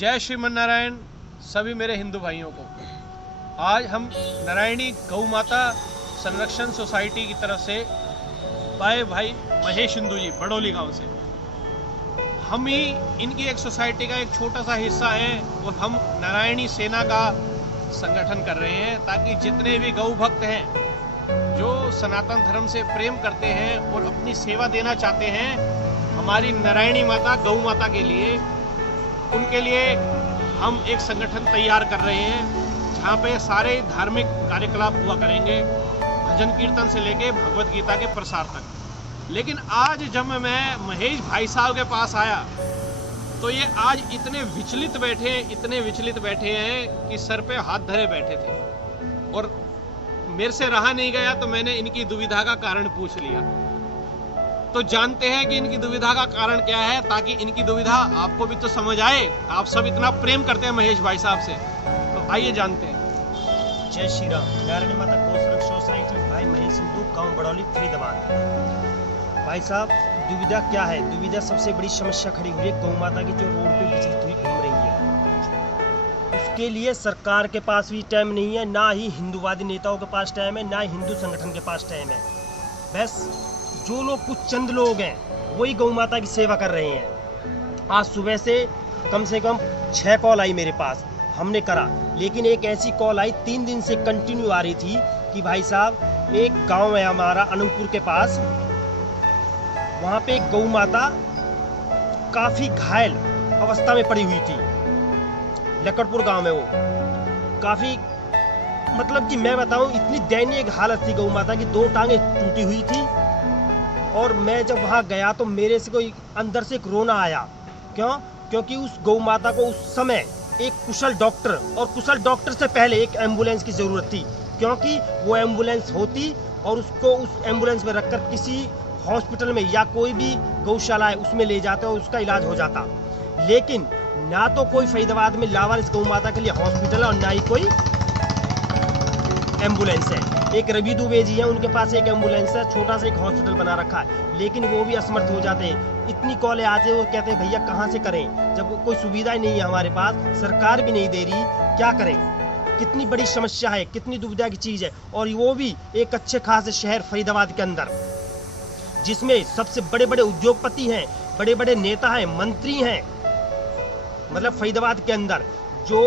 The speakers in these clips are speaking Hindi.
जय श्रीमन नारायण सभी मेरे हिंदू भाइयों को। आज हम नारायणी गौ माता संरक्षण सोसाइटी की तरफ से बाय भाई महेश हिंदू जी बड़ौली गांव से हम ही इनकी एक सोसाइटी का एक छोटा सा हिस्सा है और हम नारायणी सेना का संगठन कर रहे हैं ताकि जितने भी गौ भक्त हैं जो सनातन धर्म से प्रेम करते हैं और अपनी सेवा देना चाहते हैं हमारी नारायणी माता गौ माता के लिए, उनके लिए हम एक संगठन तैयार कर रहे हैं जहाँ पे सारे धार्मिक कार्यकलाप हुआ करेंगे, भजन कीर्तन से लेके भगवत गीता के प्रसार तक। लेकिन आज जब मैं महेश भाई साहब के पास आया तो ये आज इतने विचलित बैठे हैं कि सर पे हाथ धरे बैठे थे और मेरे से रहा नहीं गया तो मैंने इनकी दुविधा का कारण पूछ लिया। तो जानते हैं कि इनकी दुविधा का कारण क्या है ताकि इनकी दुविधा आपको भी तो समझ आए। आप सब इतना प्रेम करते हैं महेश भाई साहब से, तो आइए जानते हैं। जय श्री राम। नारायणी माता गौ संरक्षण सोसाइटी, भाई महेश हिंदू, गांव बड़ौली, फरीदाबाद। भाई साहब, दुविधा क्या है? दुविधा सबसे बड़ी समस्या खड़ी हुई है गौ माता की, जो रोड पे विचलित हुई घूम रही है। उसके लिए सरकार के पास भी टाइम नहीं है, ना ही हिंदूवादी नेताओं के पास टाइम है, ना ही हिंदू संगठन के पास टाइम है। बस जो लोग, कुछ चंद लोग हैं, वही गौ माता की सेवा कर रहे हैं। आज सुबह से कम 6 कॉल आई मेरे पास, हमने करा। लेकिन एक ऐसी कॉल आई 3 दिन से कंटिन्यू आ रही थी कि भाई साहब एक गांव है हमारा अनंतपुर के पास, वहां पे एक गौ माता काफी घायल अवस्था में पड़ी हुई थी। लकड़पुर गांव में वो काफी, मतलब कि मैं बताऊं इतनी दयनीय हालत थी गौ माता की, 2 टांगे टूटी हुई थी। और मैं जब वहां गया तो मेरे से कोई अंदर से एक रोना आया। क्यों? क्योंकि उस गौ माता को उस समय एक कुशल डॉक्टर, और कुशल डॉक्टर से पहले एक एम्बुलेंस की जरूरत थी, क्योंकि वो एम्बुलेंस होती और उसको उस एम्बुलेंस में रखकर किसी हॉस्पिटल में या कोई भी गौशाला है उसमें ले जाते और उसका इलाज हो जाता। लेकिन ना तो कोई फरीदाबाद में लावारिस गौ माता के लिए हॉस्पिटल है और ना ही कोई एम्बुलेंस है। एक रवि दुबे जी है, उनके पास एक एम्बुलेंस है, छोटा सा एक हॉस्पिटल बना रखा है, लेकिन वो भी असमर्थ हो जाते हैं। इतनी कॉलें आते हैं, वो कहते हैं भैया कहाँ से करें, जब कोई सुविधा ही नहीं है हमारे पास, सरकार भी नहीं दे रही, क्या करें। कितनी बड़ी समस्या है, कितनी दुविधा की चीज़ है। और वो भी एक अच्छे खासे शहर फरीदाबाद के अंदर, जिसमें सबसे बड़े बड़े उद्योगपति हैं, बड़े बड़े नेता हैं, मंत्री हैं। मतलब फरीदाबाद के अंदर जो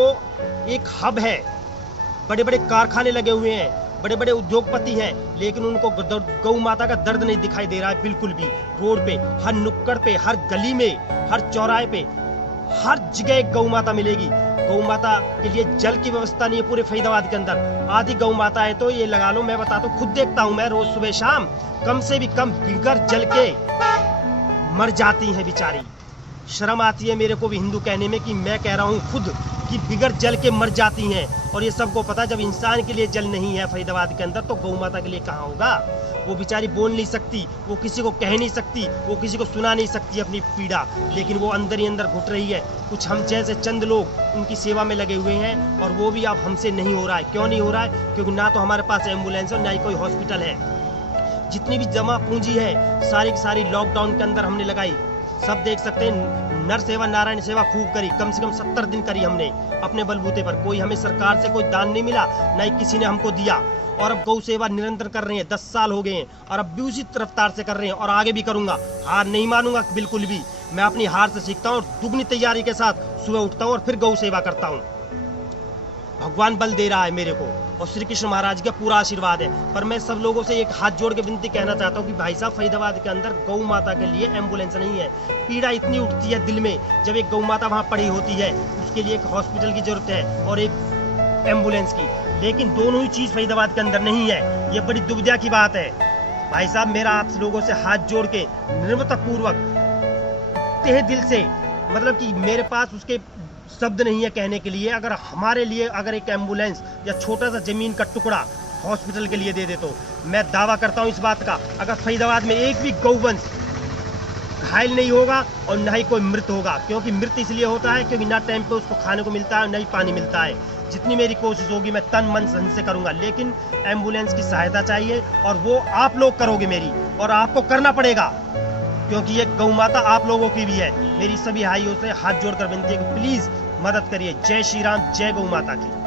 एक हब है, बड़े बड़े कारखाने लगे हुए हैं, बड़े बड़े उद्योगपति हैं, लेकिन उनको गौ माता का दर्द नहीं दिखाई दे रहा है बिल्कुल भी। रोड पे, हर नुक्कड़ पे, हर गली में, हर चौराहे पे, हर जगह एक गौ माता मिलेगी। गौ माता के लिए जल की व्यवस्था नहीं है पूरे फरीदाबाद के अंदर। आधी गौ माता है तो ये लगा लो, मैं बताता हूँ, खुद देखता हूँ मैं रोज सुबह शाम, कम से भी कम बगैर जल के मर जाती हैं बेचारी। शर्म आती है मेरे को भी हिंदू कहने में कि मैं कह रहा हूँ खुद कि बिगर जल के मर जाती हैं। और ये सबको पता, जब इंसान के लिए जल नहीं है फरीदाबाद के अंदर तो गौ माता के लिए कहाँ होगा। वो बेचारी बोल नहीं सकती, वो किसी को कह नहीं सकती, वो किसी को सुना नहीं सकती अपनी पीड़ा, लेकिन वो अंदर ही अंदर घुट रही है। कुछ हम जैसे चंद लोग उनकी सेवा में लगे हुए हैं और वो भी अब हमसे नहीं हो रहा है। क्यों नहीं हो रहा है? क्योंकि ना तो हमारे पास एम्बुलेंस है, ना ही कोई हॉस्पिटल है। जितनी भी जमा पूंजी है सारी की सारी लॉकडाउन के अंदर हमने लगाई। सब देख सकते हैं, नर सेवा नारायण सेवा खूब करी, कम से कम 70 दिन करी हमने अपने बलबूते पर। कोई हमें सरकार से कोई दान नहीं मिला, ना ही किसी ने हमको दिया। और अब गौ सेवा निरंतर कर रहे हैं, 10 साल हो गए हैं और अब भी उसी रफ्तार से कर रहे हैं और आगे भी करूंगा। हार नहीं मानूंगा बिल्कुल भी। मैं अपनी हार से सीखता हूँ और दुगनी तैयारी के साथ सुबह उठता हूँ और फिर गौ सेवा करता हूँ। भगवान बल दे रहा है मेरे को और श्री कृष्ण महाराज का पूरा आशीर्वाद है। पर मैं सब लोगों से एक हाथ जोड़ के विनती कहना चाहता हूँ कि भाई साहब, फरीदाबाद के अंदर गौ माता के लिए एम्बुलेंस नहीं है। पीड़ा इतनी उठती है दिल में जब एक गौ माता वहाँ पड़ी होती है, उसके लिए एक हॉस्पिटल की जरूरत है और एक एम्बुलेंस की, लेकिन दोनों ही चीज़ फरीदाबाद के अंदर नहीं है। ये बड़ी दुविधा की बात है। भाई साहब, मेरा आप लोगों से हाथ जोड़ के निर्मता पूर्वक तहे दिल से, मतलब कि मेरे पास उसके शब्द नहीं है कहने के लिए, अगर हमारे लिए अगर एक एम्बुलेंस या छोटा सा जमीन का टुकड़ा हॉस्पिटल के लिए दे दे तो मैं दावा करता हूं इस बात का, अगर फरीदाबाद में एक भी गौवंश घायल नहीं होगा और ना ही कोई मृत होगा। क्योंकि मृत इसलिए होता है क्योंकि ना टाइम पे उसको खाने को मिलता है, ना ही पानी मिलता है। जितनी मेरी कोशिश होगी मैं तन मन धन से करूंगा, लेकिन एम्बुलेंस की सहायता चाहिए और वो आप लोग करोगे मेरी, और आपको करना पड़ेगा क्योंकि ये गौ माता आप लोगों की भी है। मेरी सभी भाइयों से हाथ जोड़कर विनती है कि प्लीज मदद करिए। जय श्री राम, जय गौ माता की।